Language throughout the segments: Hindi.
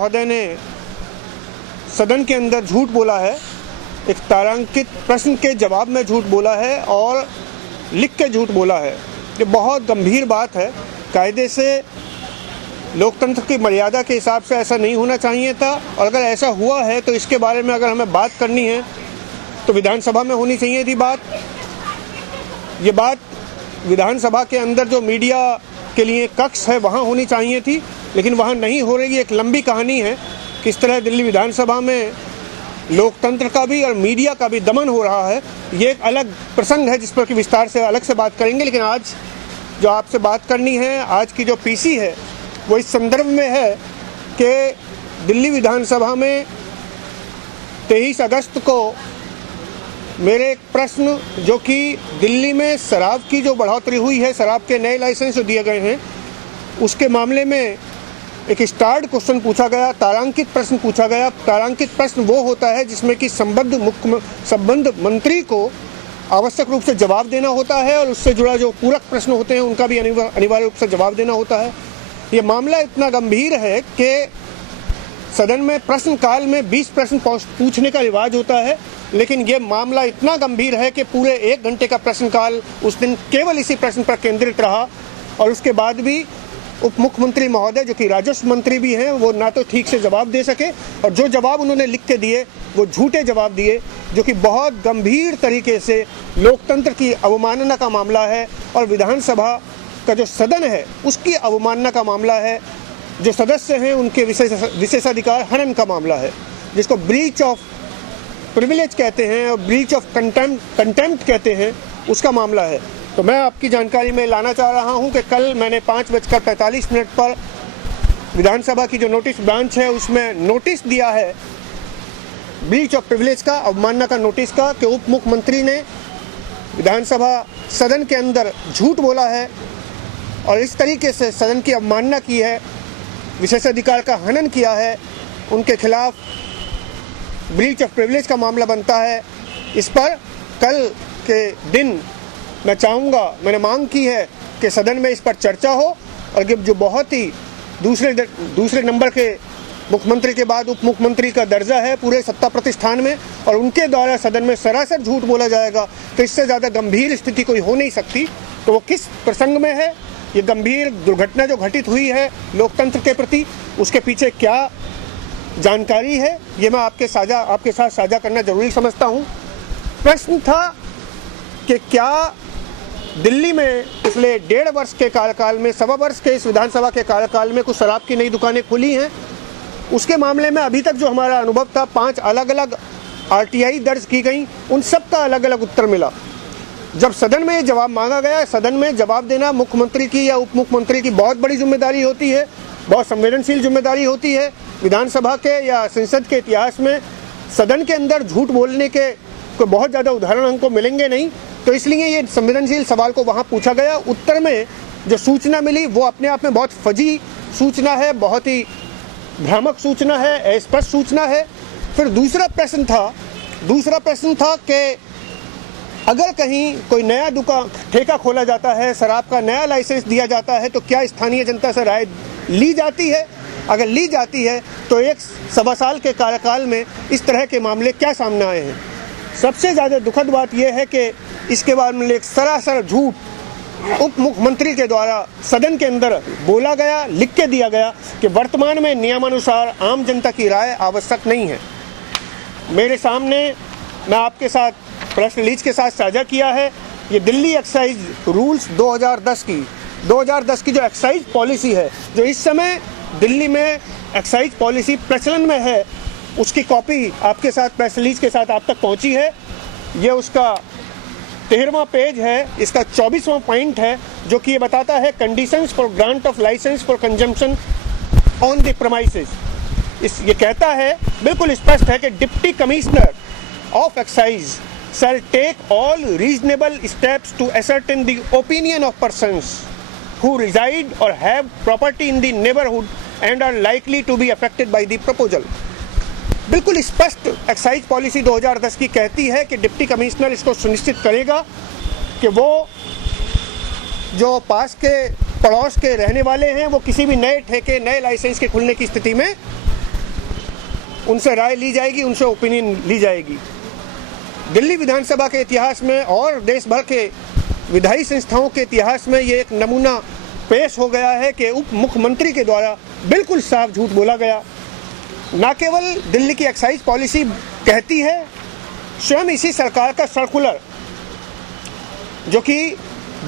महोदय ने सदन के अंदर झूठ बोला है, एक तारांकित प्रश्न के जवाब में झूठ बोला है और लिख के झूठ बोला है। ये बहुत गंभीर बात है। कायदे से लोकतंत्र की मर्यादा के हिसाब से ऐसा नहीं होना चाहिए था, और अगर ऐसा हुआ है तो इसके बारे में अगर हमें बात करनी है तो विधानसभा में होनी चाहिए थी बात। ये बात विधानसभा के अंदर जो मीडिया के लिए कक्ष है वहाँ होनी चाहिए थी, लेकिन वहाँ नहीं हो रही। एक लंबी कहानी है किस तरह दिल्ली विधानसभा में लोकतंत्र का भी और मीडिया का भी दमन हो रहा है। ये एक अलग प्रसंग है जिस पर कि विस्तार से अलग से बात करेंगे। लेकिन आज जो आपसे बात करनी है, आज की जो पीसी है वो इस संदर्भ में है कि दिल्ली विधानसभा में 23 अगस्त को मेरे एक प्रश्न जो कि दिल्ली में शराब की जो बढ़ोतरी हुई है, शराब के नए लाइसेंस जो दिए गए हैं, उसके मामले में एक स्टार्ड क्वेश्चन पूछा गया, तारांकित प्रश्न पूछा गया। तारांकित प्रश्न वो होता है जिसमें कि संबद्ध मंत्री को आवश्यक रूप से जवाब देना होता है और उससे जुड़ा जो पूरक प्रश्न होते हैं उनका भी अनिवार्य रूप से जवाब देना होता है। ये मामला इतना गंभीर है कि सदन में प्रश्नकाल में 20 प्रश्न पूछने का रिवाज होता है, लेकिन ये मामला इतना गंभीर है कि पूरे 1 घंटे का प्रश्नकाल उस दिन केवल इसी प्रश्न पर केंद्रित रहा। और उसके बाद भी उप मुख्यमंत्री महोदय जो कि राजस्व मंत्री भी हैं, वो ना तो ठीक से जवाब दे सके, और जो जवाब उन्होंने लिख के दिए वो झूठे जवाब दिए, जो कि बहुत गंभीर तरीके से लोकतंत्र की अवमानना का मामला है और विधानसभा का जो सदन है उसकी अवमानना का मामला है। जो सदस्य हैं उनके विशेषाधिकार हनन का मामला है, जिसको ब्रीच ऑफ प्रिविलेज कहते हैं और ब्रीच ऑफ कंटेम्प्ट कहते हैं, उसका मामला है। तो मैं आपकी जानकारी में लाना चाह रहा हूं कि कल मैंने 5:45 पर विधानसभा की जो नोटिस ब्रांच है उसमें नोटिस दिया है ब्रीच ऑफ प्रिविलेज का, अवमानना का नोटिस का, कि उप मुख्यमंत्री ने विधानसभा सदन के अंदर झूठ बोला है और इस तरीके से सदन की अवमानना की है, विशेषाधिकार का हनन किया है। उनके खिलाफ ब्रीच ऑफ प्रिविलेज का मामला बनता है। इस पर कल के दिन मैं चाहूँगा, मैंने मांग की है कि सदन में इस पर चर्चा हो, और जो बहुत ही दूसरे नंबर के मुख्यमंत्री के बाद उप मुख्यमंत्री का दर्जा है पूरे सत्ता प्रतिष्ठान में, और उनके द्वारा सदन में सरासर झूठ बोला जाएगा, तो इससे ज़्यादा गंभीर स्थिति कोई हो नहीं सकती। तो वो किस प्रसंग में है, ये गंभीर दुर्घटना जो घटित हुई है लोकतंत्र के प्रति, उसके पीछे क्या जानकारी है, ये मैं आपके साथ साझा करना जरूरी समझता हूँ। प्रश्न था कि क्या दिल्ली में पिछले 1.5 वर्ष के कार्यकाल में, 1.25 वर्ष के इस विधानसभा के कार्यकाल में कुछ शराब की नई दुकानें खुली हैं। उसके मामले में अभी तक जो हमारा अनुभव था, 5 अलग अलग RTI दर्ज की गई, उन सब का अलग अलग उत्तर मिला। जब सदन में जवाब मांगा गया, सदन में जवाब देना मुख्यमंत्री की या उप मुख्यमंत्री की बहुत बड़ी जिम्मेदारी होती है, बहुत संवेदनशील जिम्मेदारी होती है। विधानसभा के या संसद के इतिहास में सदन के अंदर झूठ बोलने के कोई बहुत ज़्यादा उदाहरण हमको मिलेंगे नहीं, तो इसलिए ये संवेदनशील सवाल को वहाँ पूछा गया। उत्तर में जो सूचना मिली वो अपने आप में बहुत फजी सूचना है, बहुत ही भ्रामक सूचना है, अस्पष्ट सूचना है। फिर दूसरा प्रश्न था कि अगर कहीं कोई नया दुकान ठेका खोला जाता है, शराब का नया लाइसेंस दिया जाता है, तो क्या स्थानीय जनता से राय ली जाती है? अगर ली जाती है तो 1.25 साल के कार्यकाल में इस तरह के मामले क्या सामने आए हैं? सबसे ज़्यादा दुखद बात यह है कि इसके बारे में एक सरासर झूठ उप मुख्यमंत्री के द्वारा सदन के अंदर बोला गया, लिख के दिया गया कि वर्तमान में नियमानुसार आम जनता की राय आवश्यक नहीं है। मेरे सामने मैं आपके साथ प्रेस रिलीज के साथ साझा किया है, ये दिल्ली एक्साइज रूल्स 2010 की जो एक्साइज पॉलिसी है, जो इस समय दिल्ली में एक्साइज पॉलिसी प्रचलन में है, उसकी कॉपी आपके साथ प्रेस रिलीज के साथ आप तक पहुंची है। ये उसका 13वां पेज है, इसका 24वां पॉइंट है, जो कि ये बताता है conditions for grant of licence for consumption on the premises. ये कहता है, बिल्कुल स्पष्ट है कि deputy commissioner of excise shall take all reasonable steps to ascertain the opinion of persons who reside or have property in the neighborhood and are likely to be affected by the proposal। बिल्कुल स्पष्ट एक्साइज पॉलिसी 2010 की कहती है कि डिप्टी कमिश्नर इसको सुनिश्चित करेगा कि वो जो पास के पड़ोस के रहने वाले हैं वो किसी भी नए ठेके, नए लाइसेंस के खुलने की स्थिति में उनसे राय ली जाएगी, उनसे ओपिनियन ली जाएगी। दिल्ली विधानसभा के इतिहास में और देश भर के विधायी संस्थाओं के इतिहास में ये एक नमूना पेश हो गया है कि उप मुख्यमंत्री के द्वारा बिल्कुल साफ झूठ बोला गया। न केवल दिल्ली की एक्साइज पॉलिसी कहती है, स्वयं इसी सरकार का सर्कुलर, जो कि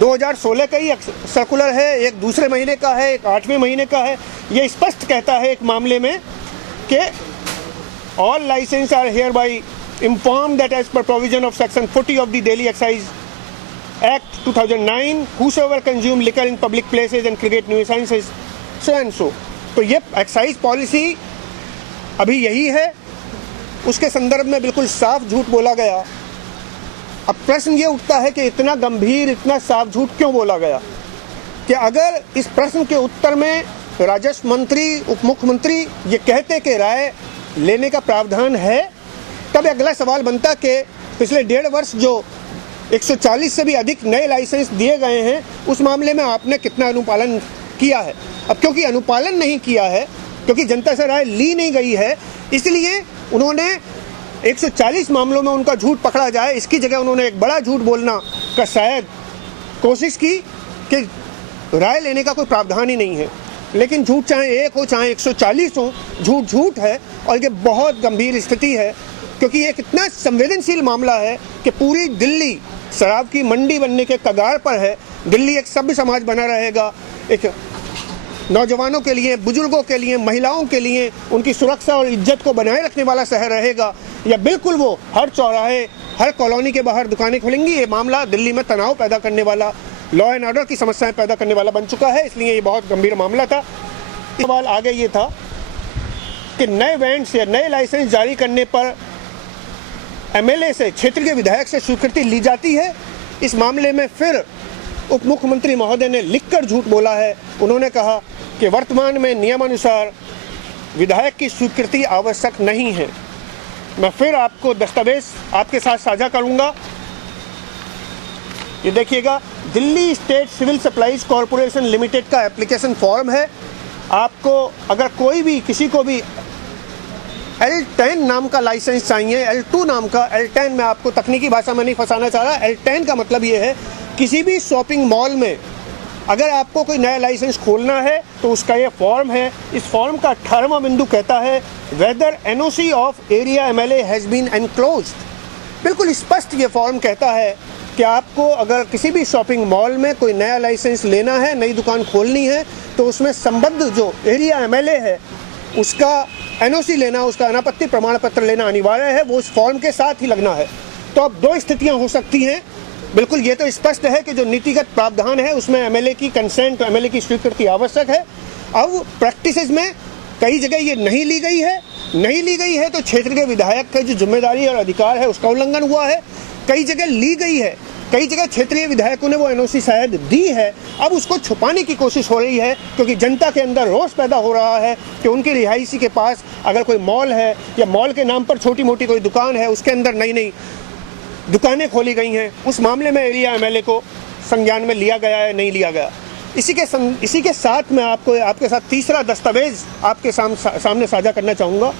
2016 का ही सर्कुलर है, एक दूसरे महीने का है, एक 8वें महीने का है, ये स्पष्ट कहता है एक मामले में कि all licence are hereby informed that as per provision of section 40 of the Delhi Excise Act 2009, whosoever consume liquor in public places and create nuisances, so and so। तो ये एक्साइज पॉलिसी अभी यही है, उसके संदर्भ में बिल्कुल साफ झूठ बोला गया। अब प्रश्न ये उठता है कि इतना गंभीर, इतना साफ झूठ क्यों बोला गया? कि अगर इस प्रश्न के उत्तर में राजस्व मंत्री, उप मुख्यमंत्री ये कहते कि राय लेने का प्रावधान है, तब अगला सवाल बनता कि पिछले 1.5 वर्ष जो 140 से भी अधिक नए लाइसेंस दिए गए हैं, उस मामले में आपने कितना अनुपालन किया है। अब क्योंकि अनुपालन नहीं किया है, क्योंकि जनता से राय ली नहीं गई है, इसलिए उन्होंने 140 मामलों में उनका झूठ पकड़ा जाए, इसकी जगह उन्होंने एक बड़ा झूठ बोलना का शायद कोशिश की कि राय लेने का कोई प्रावधान ही नहीं है। लेकिन झूठ चाहे 1 हो चाहे 140 हो, झूठ झूठ है और ये बहुत गंभीर स्थिति है, क्योंकि ये कितना संवेदनशील मामला है कि पूरी दिल्ली शराब की मंडी बनने के कगार पर है। दिल्ली एक सभ्य समाज बना रहेगा, एक नौजवानों के लिए, बुजुर्गों के लिए, महिलाओं के लिए उनकी सुरक्षा और इज्जत को बनाए रखने वाला शहर रहेगा, या बिल्कुल वो हर चौराहे, हर कॉलोनी के बाहर दुकानें खुलेंगी। ये मामला दिल्ली में तनाव पैदा करने वाला, लॉ एंड ऑर्डर की समस्याएं पैदा करने वाला बन चुका है, इसलिए ये बहुत गंभीर मामला था। सवाल आगे ये था कि नए वैंड्स या नए लाइसेंस जारी करने पर एमएलए से, क्षेत्र के विधायक से स्वीकृति ली जाती है। इस मामले में फिर उप मुख्यमंत्री महोदय ने लिखकर झूठ बोला है। उन्होंने कहा कि वर्तमान में नियमानुसार विधायक की स्वीकृति आवश्यक नहीं है। मैं फिर आपको दस्तावेज आपके साथ साझा करूंगा। ये देखिएगा, Delhi state civil supplies corporation limited का एप्लीकेशन फॉर्म है। आपको अगर कोई भी, किसी को भी L10 नाम का लाइसेंस चाहिए, L2 नाम का, L10 में आपको तकनीकी भाषा में नहीं फंसाना चाह रहा। L10 का मतलब ये है, किसी भी शॉपिंग मॉल में अगर आपको कोई नया लाइसेंस खोलना है तो उसका ये फॉर्म है। इस फॉर्म का 18वां बिंदु कहता है whether NOC of area MLA has been enclosed. बिल्कुल स्पष्ट ये फॉर्म कहता है कि आपको अगर किसी भी शॉपिंग मॉल में कोई नया लाइसेंस लेना है, नई दुकान खोलनी है, तो उसमें संबद्ध जो एरिया MLA है उसका NOC लेना, उसका अनापत्ति प्रमाण पत्र लेना अनिवार्य है। वो उस फॉर्म के साथ ही लगना है। तो अब 2 स्थितियां हो सकती हैं। बिल्कुल ये तो स्पष्ट है कि जो नीतिगत प्रावधान है उसमें MLA की कंसेंट, MLA की स्वीकृति आवश्यक है। अब प्रैक्टिसेस में कई जगह ये नहीं ली गई है। नहीं ली गई है तो क्षेत्र के विधायक का जो जिम्मेदारी और अधिकार है उसका उल्लंघन हुआ है। कई जगह ली गई है, कई जगह क्षेत्रीय विधायकों ने वो NOC शायद दी है। अब उसको छुपाने की कोशिश हो रही है, क्योंकि जनता के अंदर रोष पैदा हो रहा है कि उनकी रिहायशी के पास अगर कोई मॉल है या मॉल के नाम पर छोटी मोटी कोई दुकान है, उसके अंदर नई नई दुकानें खोली गई हैं। उस मामले में एरिया MLA को संज्ञान में लिया गया है, नहीं लिया गया। इसी के साथ मैं आपके साथ तीसरा दस्तावेज आपके सामने साझा करना चाहूँगा।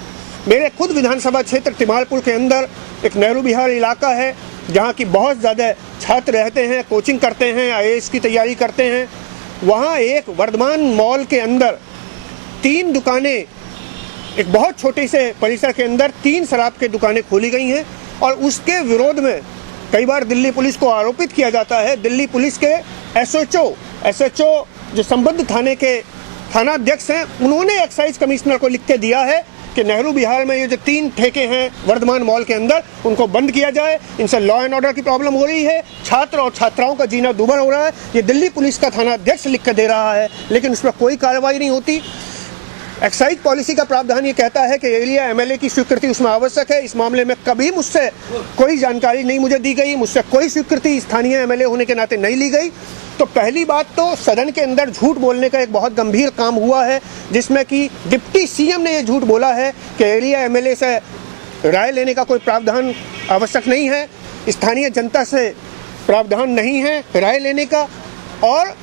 मेरे खुद विधानसभा क्षेत्र तिमालपुर के अंदर एक नेहरू विहार इलाका है, जहाँ की बहुत ज़्यादा छात्र रहते हैं, कोचिंग करते हैं, IAS की तैयारी करते हैं। वहाँ एक वर्धमान मॉल के अंदर 3 दुकानें, एक बहुत छोटे से परिसर के अंदर 3 शराब की दुकानें खोली गई हैं। और उसके विरोध में कई बार दिल्ली पुलिस को आरोपित किया जाता है। दिल्ली पुलिस के SHO जो संबद्ध थाने के थानाध्यक्ष हैं, उन्होंने एक्साइज कमिश्नर को लिख के दिया है कि नेहरू विहार में ये जो 3 ठेके हैं वर्धमान मॉल के अंदर, उनको बंद किया जाए। इनसे लॉ एंड ऑर्डर की प्रॉब्लम हो रही है, छात्र और छात्राओं का जीना दुभर हो रहा है। ये दिल्ली पुलिस का थानाध्यक्ष लिख कर दे रहा है, लेकिन उस पर कोई कार्रवाई नहीं होती। एक्साइज पॉलिसी का प्रावधान ये कहता है कि एरिया MLA की स्वीकृति उसमें आवश्यक है। इस मामले में कभी मुझसे कोई जानकारी नहीं मुझे दी गई, मुझसे कोई स्वीकृति स्थानीय MLA होने के नाते नहीं ली गई। तो पहली बात तो सदन के अंदर झूठ बोलने का एक बहुत गंभीर काम हुआ है, जिसमें कि डिप्टी CM ने ये झूठ बोला है कि एरिया MLA से राय लेने का कोई प्रावधान आवश्यक नहीं है, स्थानीय जनता से प्रावधान नहीं है राय लेने का। और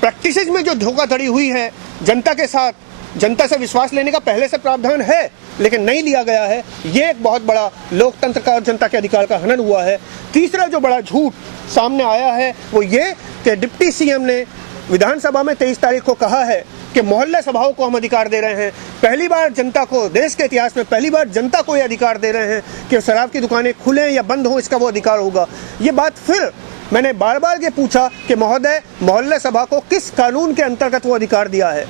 प्रैक्टिसेस में जो धोखाधड़ी हुई है जनता के साथ, जनता से विश्वास लेने का पहले से प्रावधान है लेकिन नहीं लिया गया है। ये एक बहुत बड़ा लोकतंत्र का और जनता के अधिकार का हनन हुआ है। तीसरा जो बड़ा झूठ सामने आया है वो ये कि डिप्टी सीएम ने विधानसभा में 23 तारीख को कहा है कि मोहल्ला सभाओं को हम अधिकार दे रहे हैं। पहली बार जनता को, देश के इतिहास में पहली बार जनता को ये अधिकार दे रहे हैं कि शराब की दुकानें खुलें या बंद हों, इसका वो अधिकार होगा। ये बात फिर मैंने बार बार ये पूछा कि महोदय, मोहल्ला सभा को किस कानून के अंतर्गत वो अधिकार दिया है।